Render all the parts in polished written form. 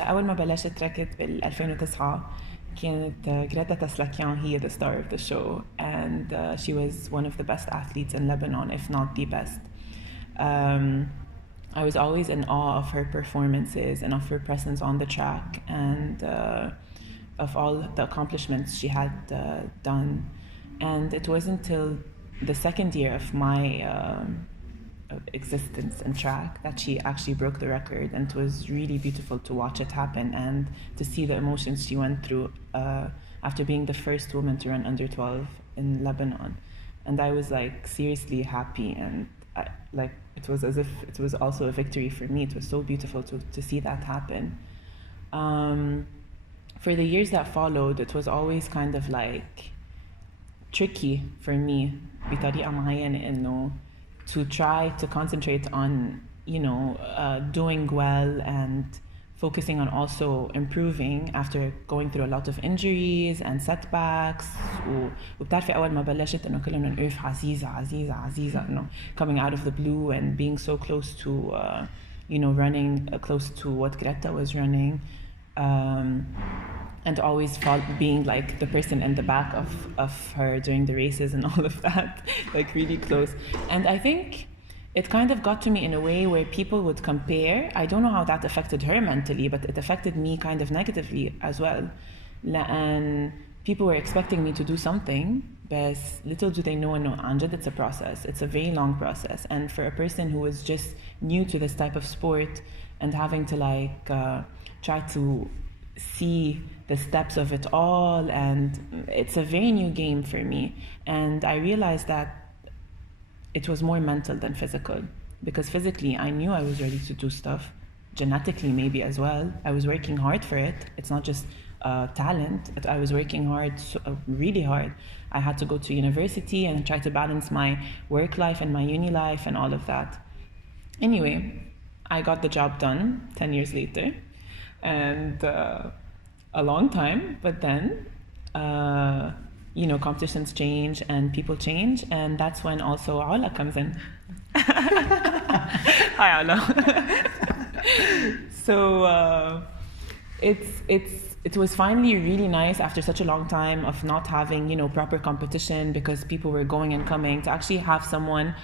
أول ما بلشت ركض بال 2009 كانت غريتا تسلاكيان هي the star of the show, and she was one of the best athletes in Lebanon, if not the best. I was always in awe of her performances and of her presence on the track, and of all the accomplishments she had done. And it wasn't until the second year of my existence in track that she actually broke the record, and it was really beautiful to watch it happen and to see the emotions she went through after being the first woman to run under 12 in Lebanon. And I was like seriously happy, and it was as if it was also a victory for me. It was so beautiful to see that happen. For the years that followed, it was always kind of like tricky for me بطريقة معينة إنه to try to concentrate on, you know, doing well and focusing on also improving after going through a lot of injuries and setbacks. وبتعرفي أول ما بلشت إنه كلنا نقف عزيزة إنه coming out of the blue and being so close to, you know, running close to what Greta was running. And always being like the person in the back of her during the races and all of that, like really close. And I think it kind of got to me in a way where people would compare. I don't know how that affected her mentally, but it affected me kind of negatively as well. And people were expecting me to do something, but little do they know, no, Anjad, it's a process. It's a very long process. And for a person who is just new to this type of sport and having to like try to see the steps of it all, and it's a very new game for me. And I realized that it was more mental than physical, because physically I knew I was ready to do stuff, genetically maybe as well. I was working hard for it. It's not just talent, but I was working hard, really hard. I had to go to university and try to balance my work life and my uni life and all of that. Anyway, I got the job done 10 years later, and a long time, but then you know, competitions change and people change, and that's when also Ola comes in. Hi Ola. So it was finally really nice after such a long time of not having, you know, proper competition because people were going and coming, to actually have someone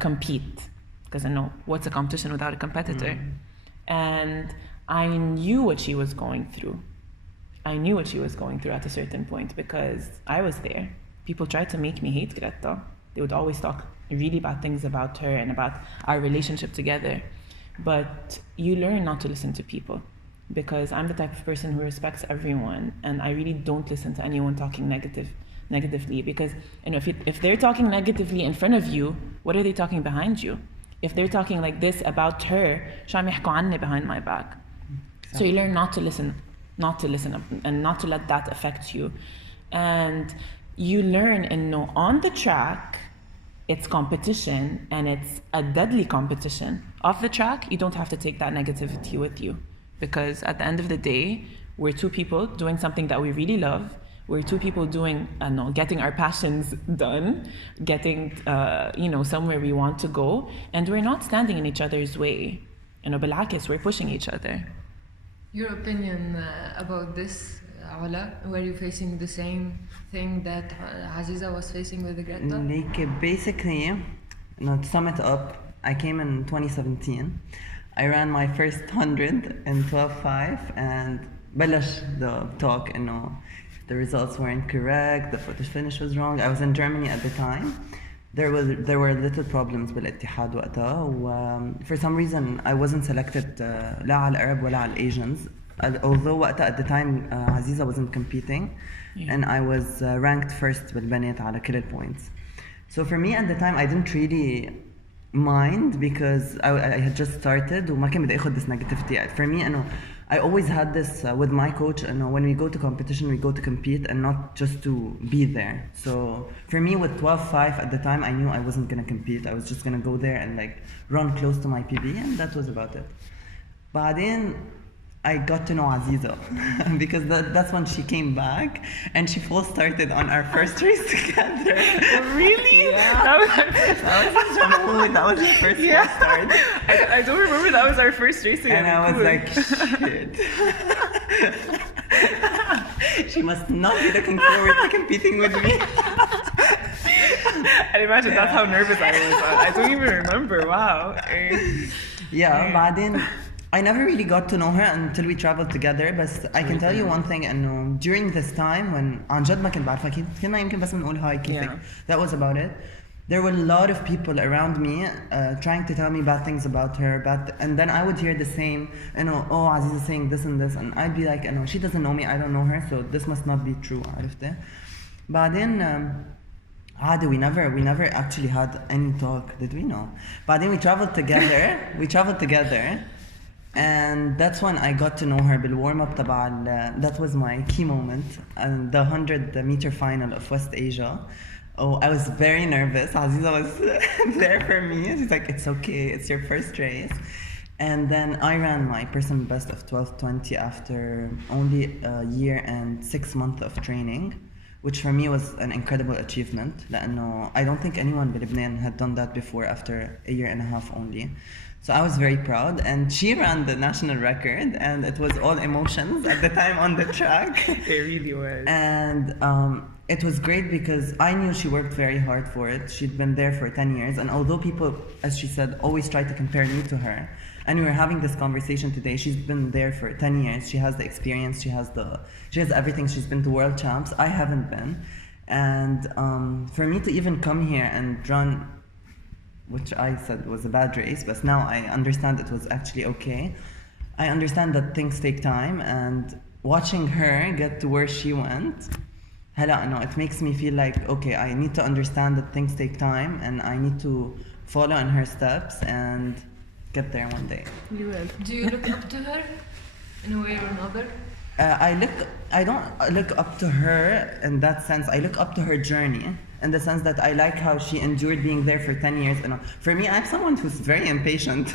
compete, because I know what's a competition without a competitor. And I knew what she was going through. I knew what she was going through at a certain point because I was there. People tried to make me hate Greta. They would always talk really bad things about her and about our relationship together. But you learn not to listen to people, because I'm the type of person who respects everyone, and I really don't listen to anyone talking negatively, because, you know, if they're talking negatively in front of you, what are they talking behind you? If they're talking like this about her, شو عم يحكوا عني behind my back? So you learn not to listen and not to let that affect you. And you learn, on the track, it's competition, and it's a deadly competition. Off the track, you don't have to take that negativity with you, because at the end of the day, we're two people doing something that we really love. We're two people doing, getting our passions done, getting, somewhere we want to go, and we're not standing in each other's way. بالعكس, we're pushing each other. Your opinion about this, Ola? Were you facing the same thing that Aziza was facing with Greta? Like, basically, to sum it up, I came in 2017. I ran my first 100 in 12.5, and بلش the talk, the results weren't correct, the photo finish was wrong. I was in Germany at the time. There were little problems بالاتحاد وقتها, for some reason I wasn't selected لا على العرب ولا على الAsians, although وقتها at the time Aziza wasn't competing, and I was ranked first بالبنات على كل points. So for me at the time I didn't really mind, because I had just started وما كان بدي اخذ this negativity. For me I always had this with my coach, when we go to competition, we go to compete and not just to be there. So for me with 12.5 at the time, I knew I wasn't going to compete. I was just going to go there and run close to my PB, and that was about it. بعدين I got to know Aziza because that's when she came back and she full started on our first race together. Really? Yeah. That was That was her first Yeah. full start. I don't remember that was our first race together. And I was Cool. like, shit. She must not be looking forward to competing with me. I imagine that's how nervous I was. I don't even remember. Wow. Yeah, بعدين I never really got to know her until we traveled together. But I can tell you one thing إنه during this time when عن جد ما كنت بعرفها كنا يمكن بس بنقول هاي كيفك. That was about it. There were a lot of people around me trying to tell me bad things about her, and then I would hear the same, oh, Aziza is saying this and this, and I'd be like, no, she doesn't know me, I don't know her, so this must not be true, عرفت? بعدين عادي, we never actually had any talk, did we? No. بعدين we traveled together, and that's when I got to know her بالwarm-up تبع that was my key moment, and the 100-meter final of West Asia. Oh, I was very nervous. Aziza was there for me. She's like, it's okay, it's your first race. And then I ran my personal best of 12:20 after only a year and 6 months of training, which for me was an incredible achievement. لأنه I don't think anyone in Lebanon had done that before after a year and a half only. So I was very proud, and she ran the national record, and it was all emotions at the time on the track. It really was. And it was great because I knew she worked very hard for it. She'd been there for 10 years, and although people, as she said, always try to compare me to her, and we were having this conversation today, she's been there for 10 years. She has the experience, she has everything. She's been to world champs. I haven't been. And for me to even come here and run, which I said was a bad race, but now I understand it was actually okay. I understand that things take time, and watching her get to where she went, it makes me feel like, okay, I need to understand that things take time, and I need to follow in her steps and get there one day. You will. Do you look up to her in a way or another? I don't look up to her in that sense. I look up to her journey in the sense that I like how she endured being there for 10 years. And for me, I'm someone who's very impatient.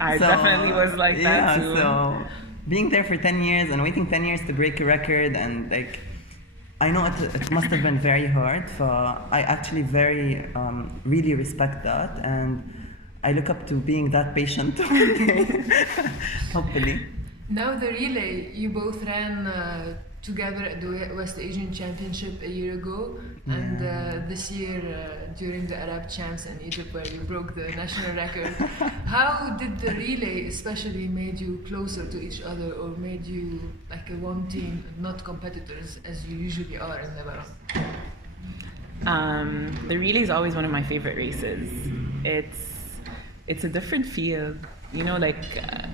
I definitely was like that too. So being there for 10 years and waiting 10 years to break a record, and like, I know it must have been very hard. So I actually really respect that, and I look up to being that patient one day, hopefully. Now the relay, you both ran together at the West Asian Championship a year ago, and this year during the Arab Champs in Egypt, where you broke the national record. How did the relay especially made you closer to each other, or made you like a one team, not competitors as you usually are in Lebanon? The relay is always one of my favorite races. It's a different feel.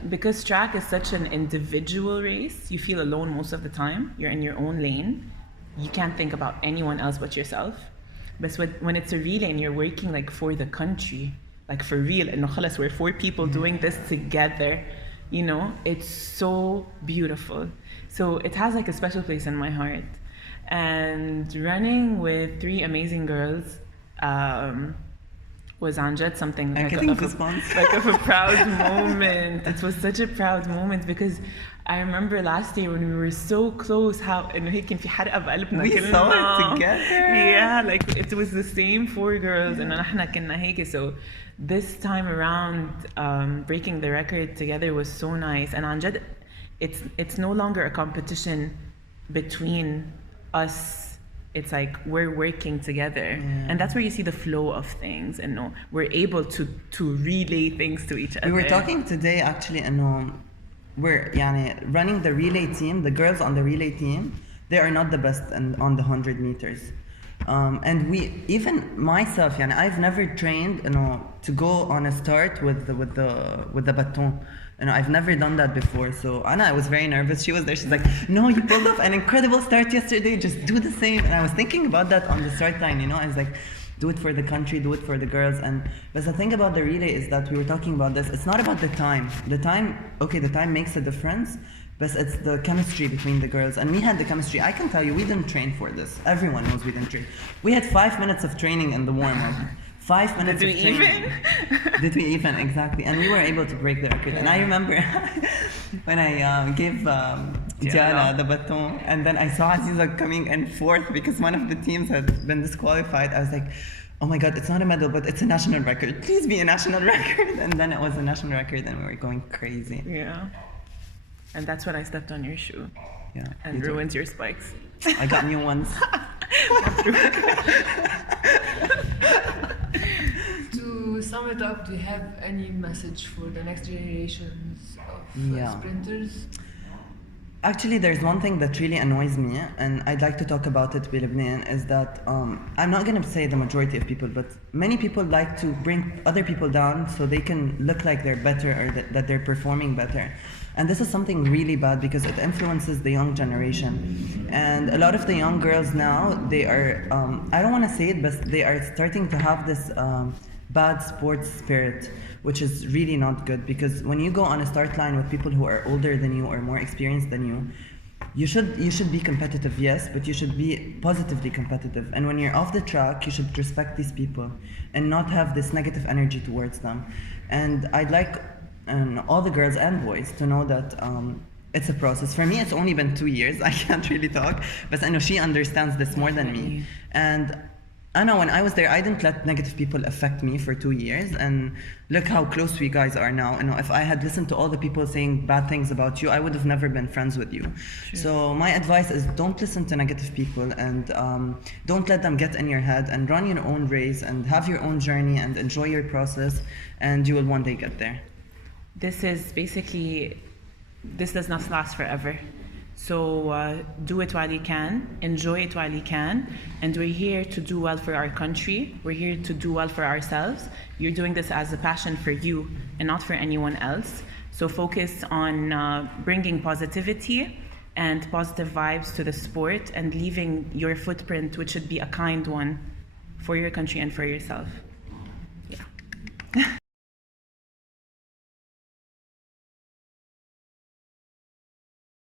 Because track is such an individual race, you feel alone most of the time. You're in your own lane. You can't think about anyone else but yourself. But when it's a relay and you're working like for the country, like for real, and we're 4 people doing this together, it's so beautiful. So it has like a special place in my heart. And running with 3 amazing girls, was عن جد something like of a proud moment. It was such a proud moment because I remember last year when we were so close how إنه هيك كان في حرقة بقلبنا. We saw it together. Yeah, like it was the same 4 girls and نحن كنا هيك. So this time around, breaking the record together was so nice. And عن جد, it's no longer a competition between us. It's like we're working together, and that's where you see the flow of things, and we're able to relay things to each other. We were talking today actually, and we're running the relay team. The girls on the relay team, they are not the best on the 100 meters, and even myself, I've never trained, to go on a start with the baton. I've never done that before, so Anna, I was very nervous. She was there. She's like, "No, you pulled off an incredible start yesterday. Just do the same." And I was thinking about that on the start line. I was like, "Do it for the country. Do it for the girls." But the thing about the relay is that we were talking about this. It's not about the time. The time makes a difference, but it's the chemistry between the girls. And we had the chemistry. I can tell you, we didn't train for this. Everyone knows we didn't train. We had 5 minutes of training in the warm-up. 5 minutes Did of we training. even? Did we even? Exactly. And we were able to break the record. And I remember when I gave Diana the baton, and then I saw Aziza coming in fourth because one of the teams had been disqualified. I was like, oh my God, it's not a medal, but it's a national record. Please be a national record. And then it was a national record, and we were going crazy. Yeah. And that's when I stepped on your shoe Yeah. and ruined your spikes. I got new ones. To sum it up, do you have any message for the next generations of Yeah. sprinters? Actually, there's one thing that really annoys me, and I'd like to talk about it with Lebanon, is that I'm not going to say the majority of people, but many people like to bring other people down so they can look like they're better or that they're performing better. And this is something really bad because it influences the young generation. And a lot of the young girls now, they are, I don't want to say it, but they are starting to have this bad sports spirit, which is really not good, because when you go on a start line with people who are older than you or more experienced than you, you should be competitive, yes, but you should be positively competitive. And when you're off the track, you should respect these people and not have this negative energy towards them. And I'd like all the girls and boys to know that it's a process. For me, it's only been 2 years. I can't really talk, but I know she understands this more than me. And I know when I was there, I didn't let negative people affect me for 2 years, and look how close we guys are now. You know, if I had listened to all the people saying bad things about you, I would have never been friends with you. Sure. So my advice is don't listen to negative people, and don't let them get in your head, and run your own race and have your own journey and enjoy your process, and you will one day get there. This is basically, this does not last forever. So do it while you can, enjoy it while you can, and we're here to do well for our country. We're here to do well for ourselves. You're doing this as a passion for you and not for anyone else. So focus on bringing positivity and positive vibes to the sport and leaving your footprint, which should be a kind one, for your country and for yourself.